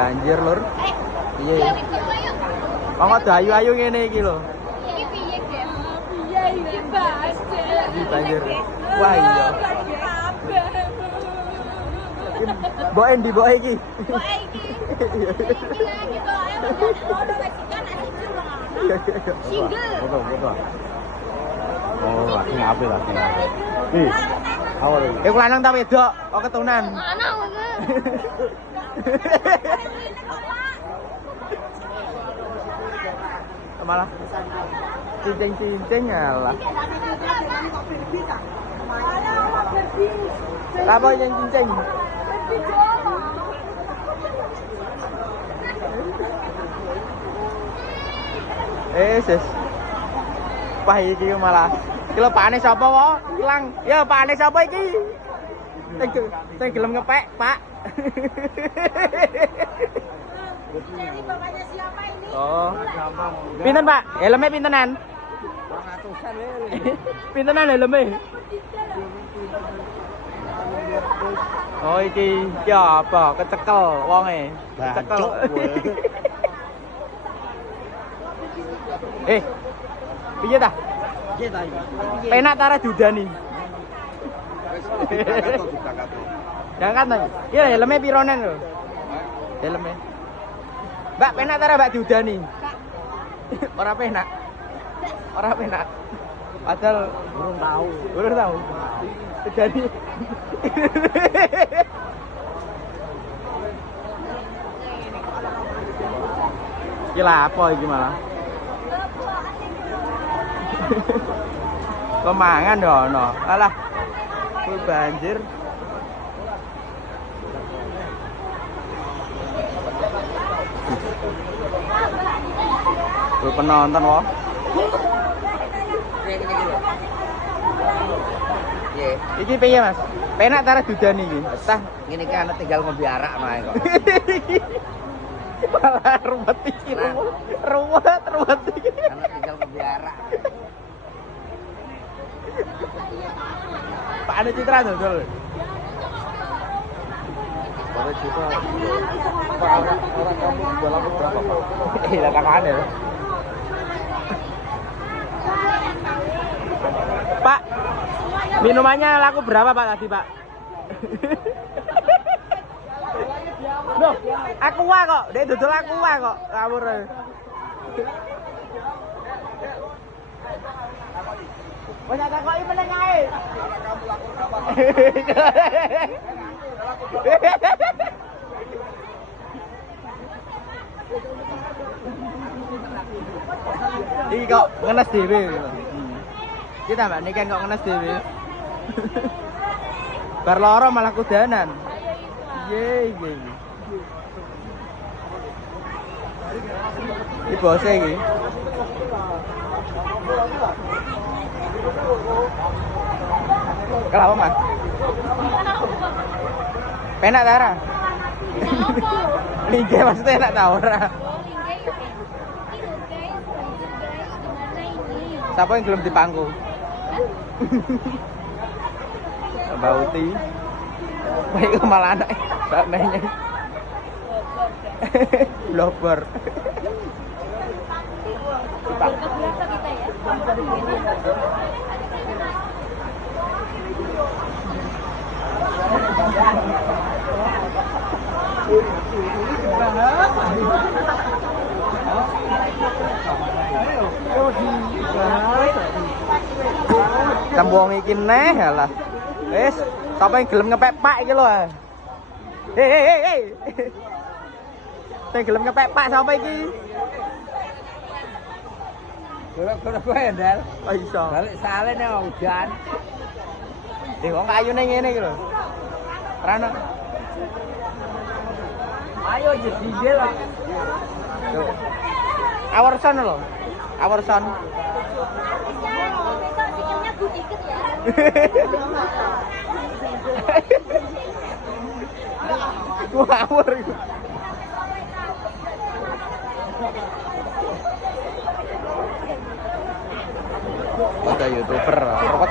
Banjir lur. Iya. Kok ayu-ayu ngene iki lho. Iki piye, Des? Piye iki, Mas? Iki banjir. Wah iya. Mbok endi mbok iki? Mbok iki. Iki kok ono wejikan nek siji ngono. Single. Foto. Oh, ini apa lah ini? Nih, awal ini. Iku lanang ta wedok? Kok ketunan? Lanang iki. Malah cincin-cincin ngalah. Apa yang cincin? Sis. Wah iki malah. Iki lho pakane sapa kok? Ilang. Ya pakane sapa iki? Sing gelem ngepek, Pak. Jadi bapaknya siapa ini? Oh. Pinten, Pak? Helme pintenan? 200-an ya. Pintenan helme? Oh iki apa? Kecekel wonge. Kecekel. Piye ta? Piye ta iki? Penak ta dudani. Jangan ta. Iya helme pironen lho. Helme. Mbak penak ta Mbak diudani? Ora penak. Ora penak. Padahal Belum tahu. belum tahu. Jadi gila apa iki malah? Kemangan dono. Alah. Full banjir. Full penonton wah. Iki piye Mas? Penak ta dudani iki? Tah, ngene iki ana tinggal ngombe arak mae kok. Malah ruwet iki. Ruwet iki. Ana tinggal ngombe arak. Pak ada Citra dodol. Pada kita orang kamu jualan berapa, Pak? Iya, kakak ya. Pak, minumannya laku berapa Pak tadi Pak? Loh, aqua kok, dia dodol aqua kok, ngawur. Banyak takoki meneng ae. Kamu laku berapa? Iki kok ngenes dhewe. Kita Mbak Niken kok ngenes dhewe. Bar loro malah kudanan. Iye. Iki bose iki. Kenapa Mas? Penak ta ora? Linggih maksudnya enak ta ora? Siapa yang belum dipangku? Mbak Uti. Baik malah anak Mbak Menya. Blogger. Kampung iki neh alah. Wis, sapa yang gelem ngepek Pak iki lho. Hei. Sing gelem ngepek Pak sapa iki? Golek-golek wae ndal. Oh iso. Balik sale nek hujan. Wong kayune ngene iki lho. Rano. Ayo jadi lah. Awarson lho. Awarson. Sikilnya bu dikit ya. Ngawur iku. Ada YouTuber robot.